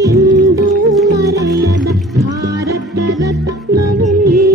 Hindu మరయద Bharat రత్నవిల్లి